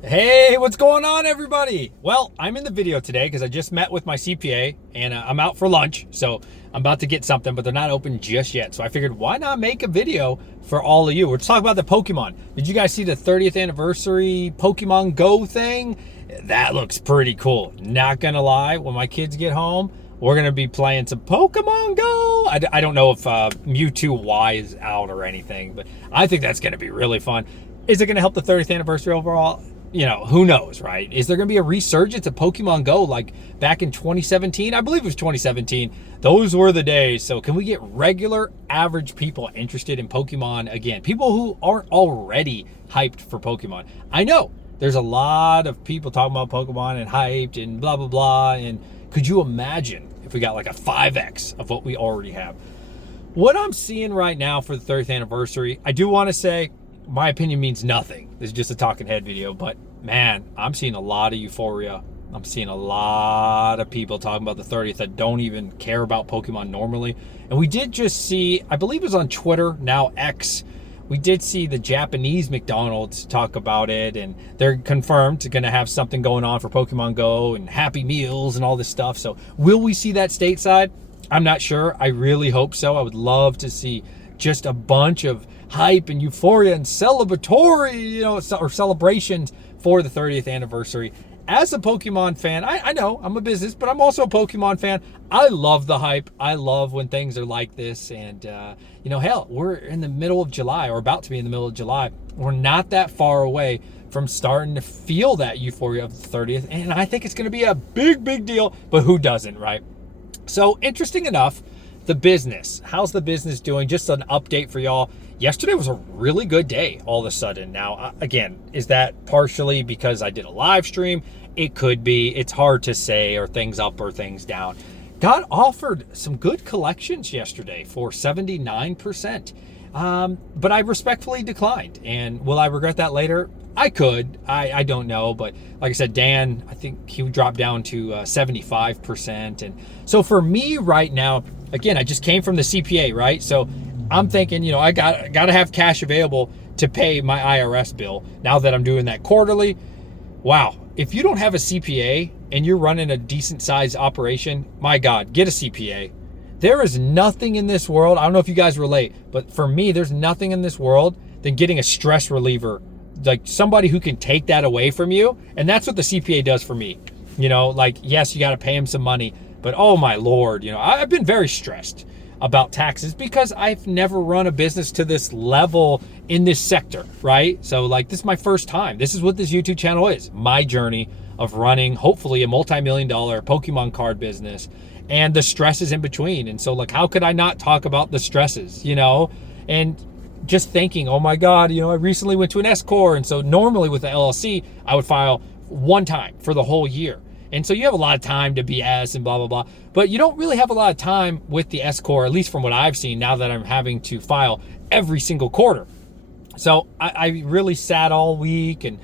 Hey, what's going on, everybody? Well, I'm in the video today because I just met with my CPA and I'm out for lunch. So I'm about to get something, but they're not open just yet. So I figured, why not make a video for all of you? We're talking about the Pokemon. Did you guys see the 30th anniversary Pokemon Go thing? That looks pretty cool. Not gonna lie, when my kids get home, we're gonna be playing some Pokemon Go. I don't know if Mewtwo Y is out or anything, but I think that's gonna be really fun. Is it gonna help the 30th anniversary overall? Who knows, right? Is there going to be a resurgence of Pokemon Go like back in 2017? I believe it was 2017. Those were the days. So can we get regular average people interested in Pokemon again? People who aren't already hyped for Pokemon. I know there's a lot of people talking about Pokemon and hyped and blah, blah, blah. And could you imagine if we got like a 5X of what we already have? What I'm seeing right now for the 30th anniversary, I do want to say, my opinion means nothing. This is just a talking head video, but man, I'm seeing a lot of euphoria. I'm seeing a lot of people talking about the 30th that don't even care about Pokemon normally. And we did just see, I believe it was on Twitter, now X, we did see the Japanese McDonald's talk about it, and they're confirmed to gonna have something going on for Pokemon Go and Happy Meals and all this stuff. So will we see that stateside? I'm not sure. I really hope so. I would love to see just a bunch of hype and euphoria and celebratory, or celebrations for the 30th anniversary. As a Pokemon fan, I know I'm a business, but I'm also a Pokemon fan. I love the hype. I love when things are like this. And, hell, we're in the middle of July, or about to be in the middle of July. We're not that far away from starting to feel that euphoria of the 30th. And I think it's going to be a big, big deal, but who doesn't, right? So interesting enough, the business. How's the business doing? Just an update for y'all. Yesterday was a really good day all of a sudden. Now, again, is that partially because I did a live stream? It could be. It's hard to say, or things up or things down. Got offered some good collections yesterday for 79%. But I respectfully declined. And will I regret that later? I could. I don't know. But like I said, Dan, I think he would drop down to 75%. And so for me right now, again, I just came from the CPA, right? So I'm thinking, I got to have cash available to pay my IRS bill now that I'm doing that quarterly. Wow. If you don't have a CPA and you're running a decent sized operation, my God, get a CPA. There is nothing in this world. I don't know if you guys relate, but for me, there's nothing in this world than getting a stress reliever, like somebody who can take that away from you. And that's what the CPA does for me. Yes, you got to pay him some money, but oh my Lord, I've been very stressed about taxes because I've never run a business to this level in this sector, right? So this is my first time. This is what this YouTube channel is. My journey of running, hopefully, a multi-million-dollar Pokemon card business, and the stresses in between. And so how could I not talk about the stresses, and just thinking, oh my God, I recently went to an S Corp. And so normally with the LLC, I would file one time for the whole year. And so you have a lot of time to BS and blah, blah, blah. But you don't really have a lot of time with the S Corp, at least from what I've seen now that I'm having to file every single quarter. So I really sat all week and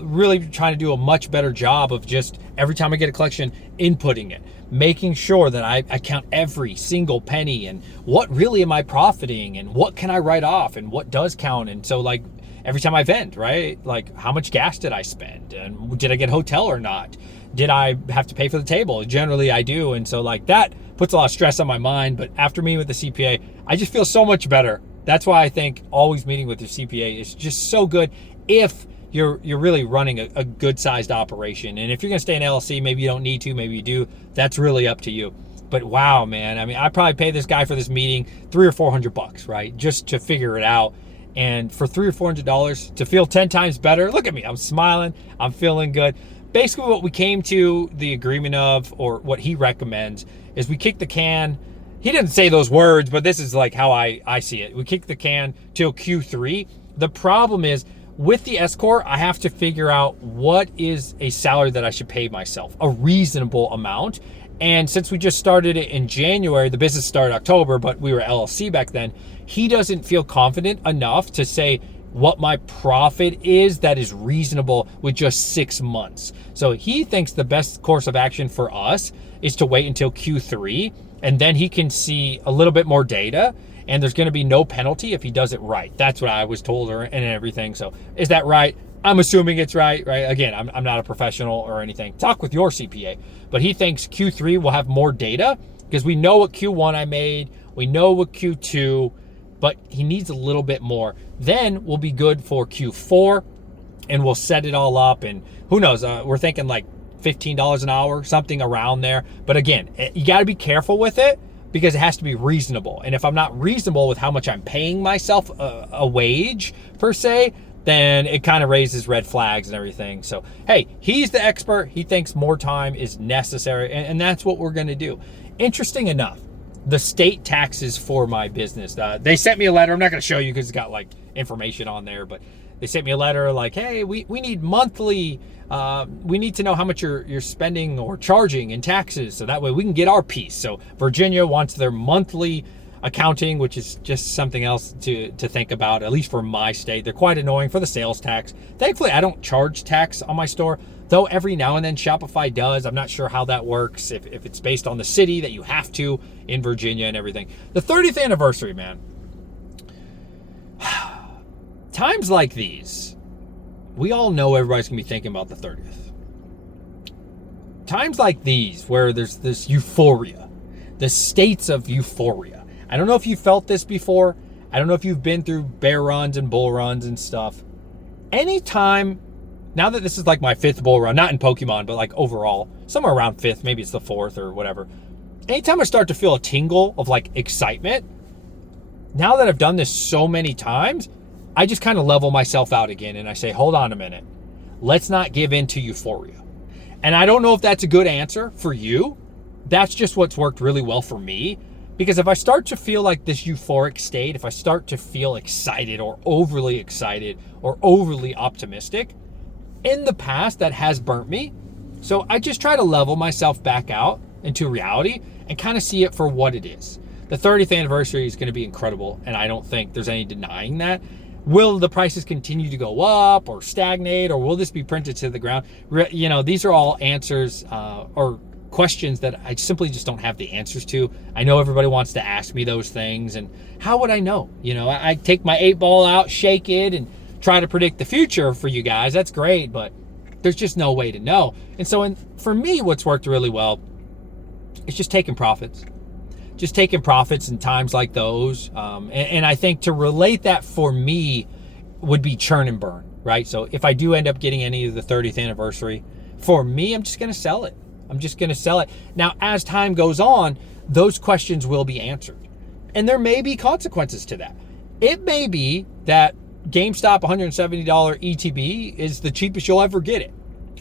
really trying to do a much better job of just every time I get a collection, inputting it, making sure that I count every single penny and what really am I profiting and what can I write off and what does count. And so every time I vent, right? How much gas did I spend? And did I get a hotel or not? Did I have to pay for the table? Generally I do. And so that puts a lot of stress on my mind. But after meeting with the CPA, I just feel so much better. That's why I think always meeting with your CPA is just so good if you're really running a good sized operation. And if you're gonna stay in LLC, maybe you don't need to, maybe you do. That's really up to you. But wow, man, I mean, I probably pay this guy for this meeting $300 or $400, right? Just to figure it out. And for $300 or $400 to feel 10 times better, look at me, I'm smiling, I'm feeling good. Basically what we came to the agreement of, or what he recommends, is we kick the can. He didn't say those words, but this is how I see it. We kick the can till Q3. The problem is with the S Corp, I have to figure out what is a salary that I should pay myself, a reasonable amount. And since we just started it in January, the business started October, but we were LLC back then, he doesn't feel confident enough to say what my profit is that is reasonable with just 6 months. So he thinks the best course of action for us is to wait until Q3, and then he can see a little bit more data, and there's going to be no penalty if he does it right. That's what I was told and everything. So is that right? I'm assuming it's right? Again, I'm not a professional or anything. Talk with your CPA. But he thinks Q3 will have more data because we know what Q1 I made. We know what Q2, but he needs a little bit more. Then we'll be good for Q4 and we'll set it all up. And who knows, we're thinking like $15 an hour, something around there. But again, you got to be careful with it because it has to be reasonable. And if I'm not reasonable with how much I'm paying myself a wage per se, then it kind of raises red flags and everything. So, hey, he's the expert. He thinks more time is necessary, and that's what we're going to do. Interesting enough, the state taxes for my business, they sent me a letter. I'm not going to show you because it's got like information on there, but they sent me a letter like, hey, we need monthly, we need to know how much you're spending or charging in taxes, so that way we can get our piece. So Virginia wants their monthly accounting, which is just something else to think about, at least for my state. They're quite annoying for the sales tax. Thankfully, I don't charge tax on my store, though every now and then Shopify does. I'm not sure how that works, if it's based on the city that you have to in Virginia and everything. The 30th anniversary, man. Times like these, we all know everybody's gonna be thinking about the 30th. Times like these where there's this euphoria, the states of euphoria. I don't know if you felt this before. I don't know if you've been through bear runs and bull runs and stuff. Anytime, now that this is like my 5th bull run, not in Pokemon, but like overall, somewhere around 5th, maybe it's the 4th or whatever. Anytime I start to feel a tingle of like excitement, now that I've done this so many times, I just kind of level myself out again and I say, hold on a minute. Let's not give in to euphoria. And I don't know if that's a good answer for you. That's just what's worked really well for me. Because if I start to feel like this euphoric state, if I start to feel excited or overly optimistic, in the past that has burnt me. So I just try to level myself back out into reality and kind of see it for what it is. The 30th anniversary is going to be incredible, and I don't think there's any denying that. Will the prices continue to go up or stagnate, or will this be printed to the ground? You know, these are all answers or questions that I simply just don't have the answers to. I know everybody wants to ask me those things, and how would I know? You know, I take my 8-ball out, shake it, and try to predict the future for you guys. That's great, but there's just no way to know. And so for me, what's worked really well is just taking profits. Just taking profits in times like those. And I think to relate that for me would be churn and burn, right? So if I do end up getting any of the 30th anniversary, for me, I'm just going to sell it. I'm just going to sell it. Now, as time goes on, those questions will be answered. And there may be consequences to that. It may be that GameStop $170 ETB is the cheapest you'll ever get it.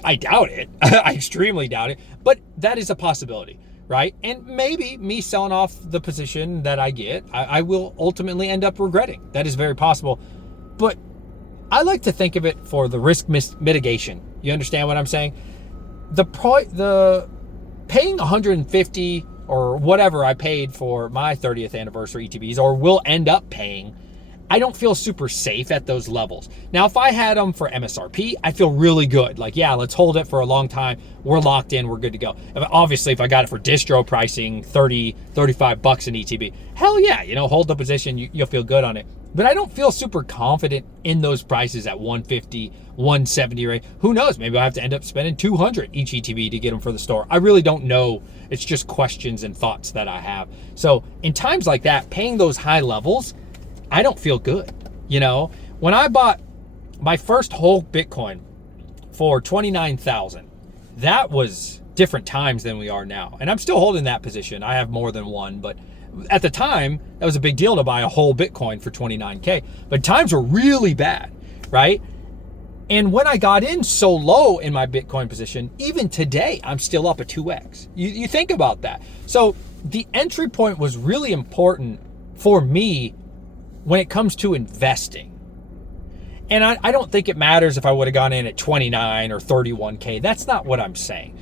I doubt it. I extremely doubt it. But that is a possibility, right? And maybe me selling off the position that I get, I will ultimately end up regretting. That is very possible. But I like to think of it for the risk mitigation. You understand what I'm saying? The paying $150 or whatever I paid for my 30th anniversary ETBs, or will end up paying, I don't feel super safe at those levels. Now, if I had them for MSRP, I feel really good. Like, yeah, let's hold it for a long time. We're locked in. We're good to go. Obviously, if I got it for distro pricing, 30, 35 bucks an ETB, hell yeah, you know, hold the position. You'll feel good on it. But I don't feel super confident in those prices at 150, 170 rate. Who knows? Maybe I'll have to end up spending 200 each ETB to get them for the store. I really don't know. It's just questions and thoughts that I have. So in times like that, paying those high levels, I don't feel good. You know, when I bought my first whole Bitcoin for 29,000, that was different times than we are now. And I'm still holding that position. I have more than one, but at the time, that was a big deal to buy a whole Bitcoin for 29K. But times were really bad, right? And when I got in so low in my Bitcoin position, even today, I'm still up a 2x. You think about that. So the entry point was really important for me when it comes to investing. And I don't think it matters if I would have gone in at 29 or 31K. That's not what I'm saying.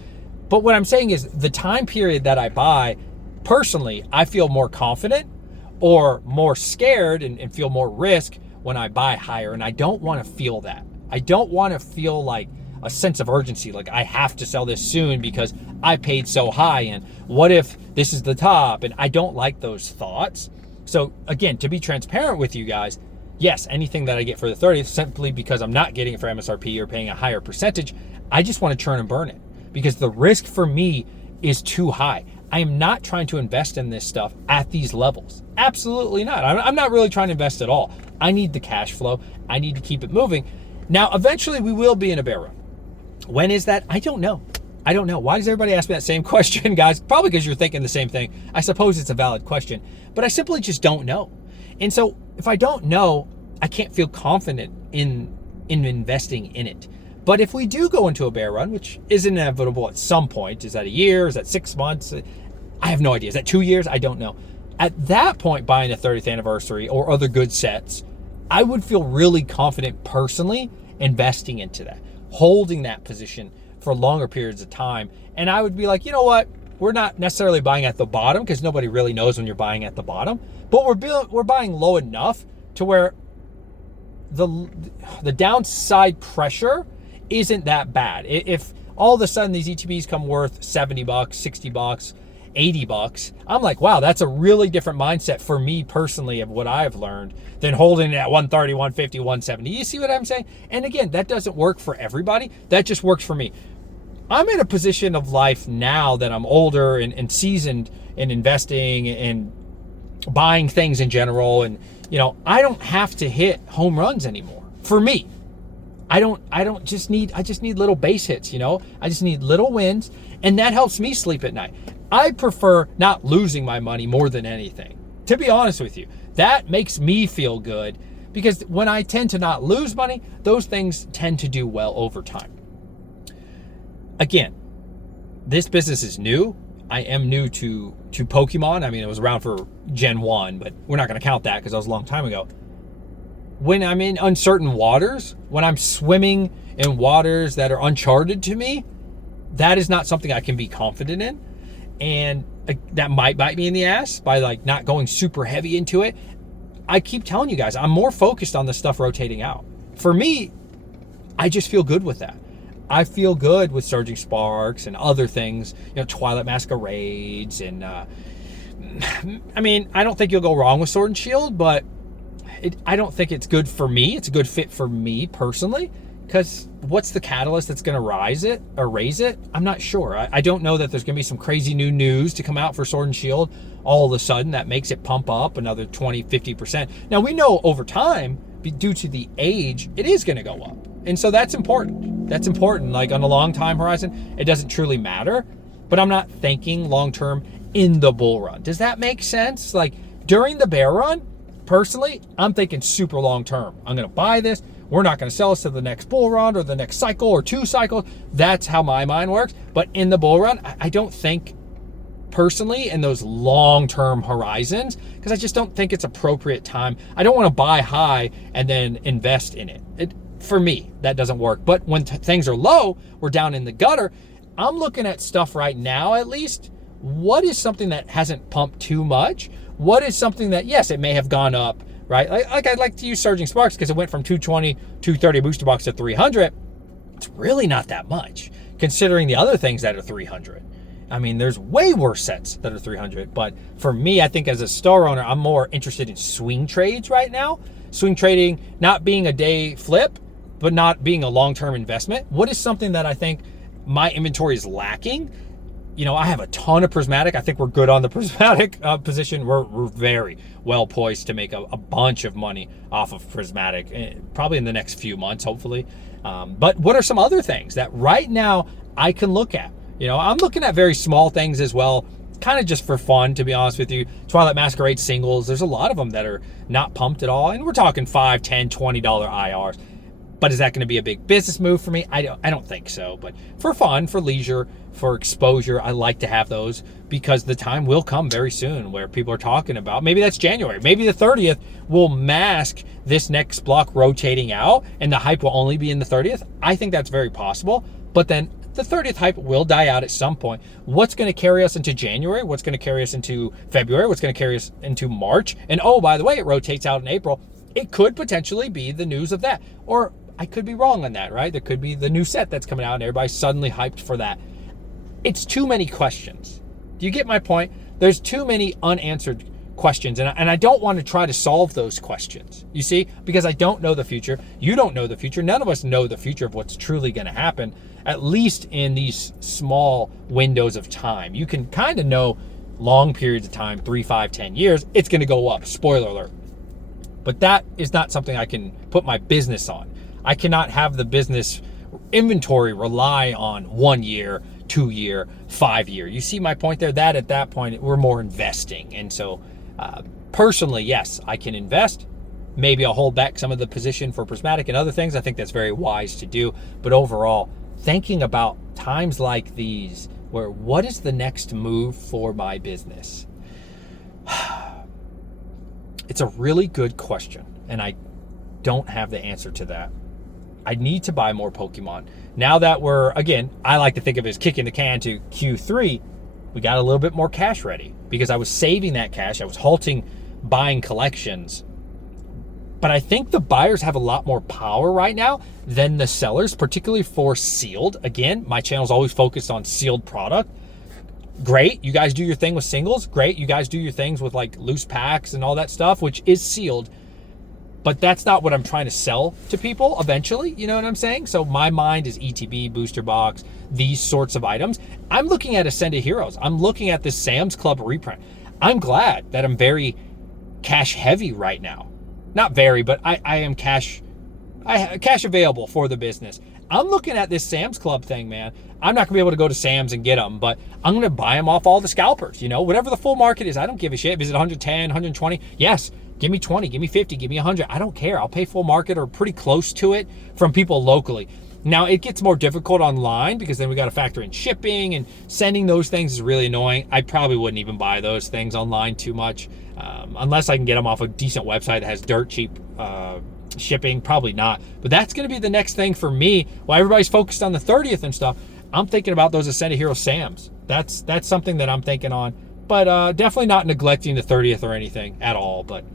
But what I'm saying is the time period that I buy, personally, I feel more confident or more scared and feel more risk when I buy higher. And I don't want to feel that. I don't want to feel like a sense of urgency, like I have to sell this soon because I paid so high. And what if this is the top? And I don't like those thoughts. So again, to be transparent with you guys, yes, anything that I get for the 30th, simply because I'm not getting it for MSRP or paying a higher percentage, I just want to churn and burn it because the risk for me is too high. I am not trying to invest in this stuff at these levels. Absolutely not. I'm not really trying to invest at all. I need the cash flow. I need to keep it moving. Now, eventually we will be in a bear run. When is that? I don't know. I don't know. Why does everybody ask me that same question, guys? Probably because you're thinking the same thing. I suppose it's a valid question, but I simply just don't know. And so if I don't know, I can't feel confident in investing in it. But if we do go into a bear run, which is inevitable at some point, is that a year? Is that 6 months? I have no idea. Is that 2 years? I don't know. At that point, buying a 30th anniversary or other good sets, I would feel really confident personally investing into that, holding that position for longer periods of time. And I would be like, you know what? We're not necessarily buying at the bottom because nobody really knows when you're buying at the bottom, but we're buying low enough to where the downside pressure isn't that bad. If all of a sudden these ETBs come worth $70, $60, $80, I'm like, wow, that's a really different mindset for me personally of what I've learned than holding it at 130, 150, 170. You see what I'm saying? And again, that doesn't work for everybody. That just works for me. I'm in a position of life now that I'm older and seasoned in investing and buying things in general. And, I don't have to hit home runs anymore. For me, I just need little base hits, I just need little wins, and that helps me sleep at night. I prefer not losing my money more than anything. To be honest with you, that makes me feel good because when I tend to not lose money, those things tend to do well over time. Again, this business is new. I am new to Pokemon. I mean, it was around for Gen 1, but we're not going to count that because that was a long time ago. When I'm in uncertain waters, when I'm swimming in waters that are uncharted to me, that is not something I can be confident in. And that might bite me in the ass by not going super heavy into it. I keep telling you guys, I'm more focused on the stuff rotating out. For me, I just feel good with that. I feel good with Surging Sparks and other things, Twilight Masquerades. And I mean, I don't think you'll go wrong with Sword and Shield, but I don't think it's good for me. It's a good fit for me personally, because what's the catalyst that's going to raise it? I'm not sure. I don't know that there's going to be some crazy new news to come out for Sword and Shield all of a sudden that makes it pump up another 20, 50%. Now we know over time, due to the age, it is going to go up. And so that's important. That's important. On a long time horizon, it doesn't truly matter, but I'm not thinking long-term in the bull run. Does that make sense? During the bear run, personally, I'm thinking super long-term. I'm going to buy this. We're not going to sell this to the next bull run or the next cycle or 2 cycles. That's how my mind works. But in the bull run, I don't think personally in those long-term horizons because I just don't think it's appropriate time. I don't want to buy high and then invest in it. For me, that doesn't work. But when things are low, we're down in the gutter. I'm looking at stuff right now, at least. What is something that hasn't pumped too much? What is something that, yes, it may have gone up, right? I like to use Surging Sparks because it went from 220, 230 booster box to 300. It's really not that much considering the other things that are 300. I mean, there's way worse sets that are 300. But for me, I think as a star owner, I'm more interested in swing trades right now. Swing trading, not being a day flip, but not being a long-term investment. What is something that I think my inventory is lacking? I have a ton of prismatic. I think we're good on the prismatic position. We're very well poised to make a bunch of money off of prismatic, probably in the next few months, hopefully. But what are some other things that right now I can look at? I'm looking at very small things as well, kind of just for fun, to be honest with you. Twilight Masquerade singles, there's a lot of them that are not pumped at all. And we're talking $5, $10, $20 IRs. But is that going to be a big business move for me? I don't think so. But for fun, for leisure, for exposure, I like to have those because the time will come very soon where people are talking about, maybe that's January, maybe the 30th will mask this next block rotating out and the hype will only be in the 30th. I think that's very possible. But then the 30th hype will die out at some point. What's going to carry us into January? What's going to carry us into February? What's going to carry us into March? And oh, by the way, it rotates out in April. It could potentially be the news of that. Or I could be wrong on that, right? There could be the new set that's coming out and everybody's suddenly hyped for that. It's too many questions. Do you get my point? There's too many unanswered questions. And I don't want to try to solve those questions, you see, because I don't know the future. You don't know the future. None of us know the future of what's truly going to happen, at least in these small windows of time. You can kind of know long periods of time, 3, 5, 10 years, it's going to go up. Spoiler alert. But that is not something I can put my business on. I cannot have the business inventory rely on 1 year, 2 year, 5 year. You see my point there? That at that point, we're more investing. And so personally, yes, I can invest. Maybe I'll hold back some of the position for prismatic and other things. I think that's very wise to do. But overall, thinking about times like these, where what is the next move for my business? It's a really good question, and I don't have the answer to that. I need to buy more Pokemon. Now that we're, again, I like to think of it as kicking the can to Q3, we got a little bit more cash ready because I was saving that cash. I was halting buying collections. But I think the buyers have a lot more power right now than the sellers, particularly for sealed. Again, my channel's always focused on sealed product. Great, you guys do your thing with singles. Great, you guys do your things with like loose packs and all that stuff, which is sealed. But that's not what I'm trying to sell to people eventually, you know what I'm saying? So my mind is ETB, booster box, these sorts of items. I'm looking at Ascended Heroes. I'm looking at this Sam's Club reprint. I'm glad that I'm very cash heavy right now. Not very, but I am cash available for the business. I'm looking at this Sam's Club thing, man. I'm not gonna be able to go to Sam's and get them, but I'm gonna buy them off all the scalpers, you know, whatever the full market is. I don't give a shit. Is it 110, 120? Yes. Give me 20, give me 50, give me 100. I don't care. I'll pay full market or pretty close to it from people locally. Now, it gets more difficult online because then we got to factor in shipping, and sending those things is really annoying. I probably wouldn't even buy those things online too much unless I can get them off a decent website that has dirt cheap shipping. Probably not. But that's going to be the next thing for me. While everybody's focused on the 30th and stuff, I'm thinking about those Ascended Hero Sams. That's something that I'm thinking on. But definitely not neglecting the 30th or anything at all. But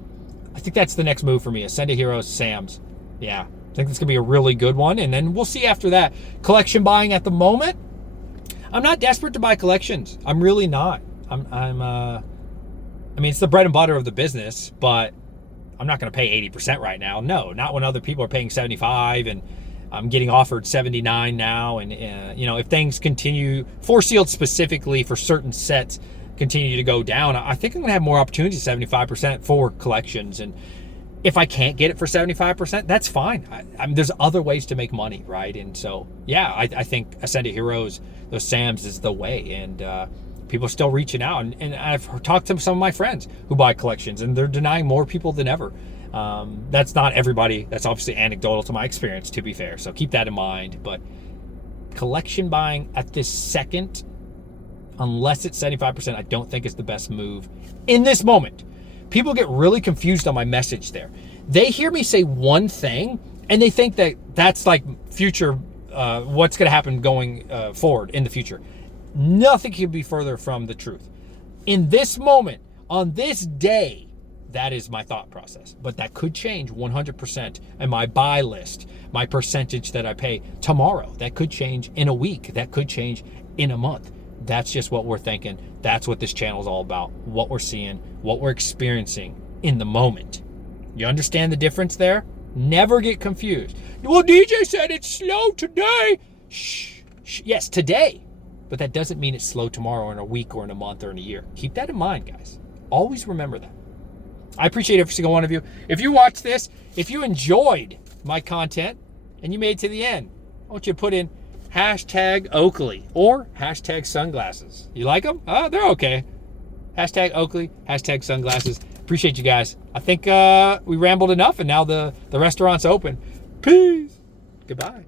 I think that's the next move for me. Ascended Heroes, Sam's. Yeah, I think that's going to be a really good one. And then we'll see after that. Collection buying at the moment, I'm not desperate to buy collections. I'm really not. I mean, it's the bread and butter of the business, but I'm not going to pay 80% right now. No, not when other people are paying 75 and I'm getting offered 79 now. And, you know, if things continue, for sealed specifically for certain sets, continue to go down, I think I'm gonna have more opportunities, 75% for collections. And if I can't get it for 75%, that's fine. I mean, there's other ways to make money, right? And so, yeah, I think Ascended Heroes, those Sams, is the way. And people are still reaching out. And I've talked to some of my friends who buy collections, and they're denying more people than ever. That's not everybody. That's obviously anecdotal to my experience, to be fair. So keep that in mind. But collection buying at this second, unless it's 75%, I don't think it's the best move in this moment. People get really confused on my message there. They hear me say one thing and they think that that's like future, what's going to happen going forward in the future. Nothing can be further from the truth. In this moment, on this day, that is my thought process. But that could change 100%. And my buy list, my percentage that I pay tomorrow, that could change in a week. That could change in a month. That's just what we're thinking. That's what this channel is all about. What we're seeing, what we're experiencing in the moment. You understand the difference there? Never get confused. Well, DJ said it's slow today. Shh. Yes, today. But that doesn't mean it's slow tomorrow or in a week or in a month or in a year. Keep that in mind, guys. Always remember that. I appreciate every single one of you. If you watched this, if you enjoyed my content and you made it to the end, I want you to put in hashtag Oakley or hashtag sunglasses. You like them? They're okay. Hashtag Oakley, hashtag sunglasses. Appreciate you guys. I think we rambled enough, and now the restaurant's open. Peace. Goodbye.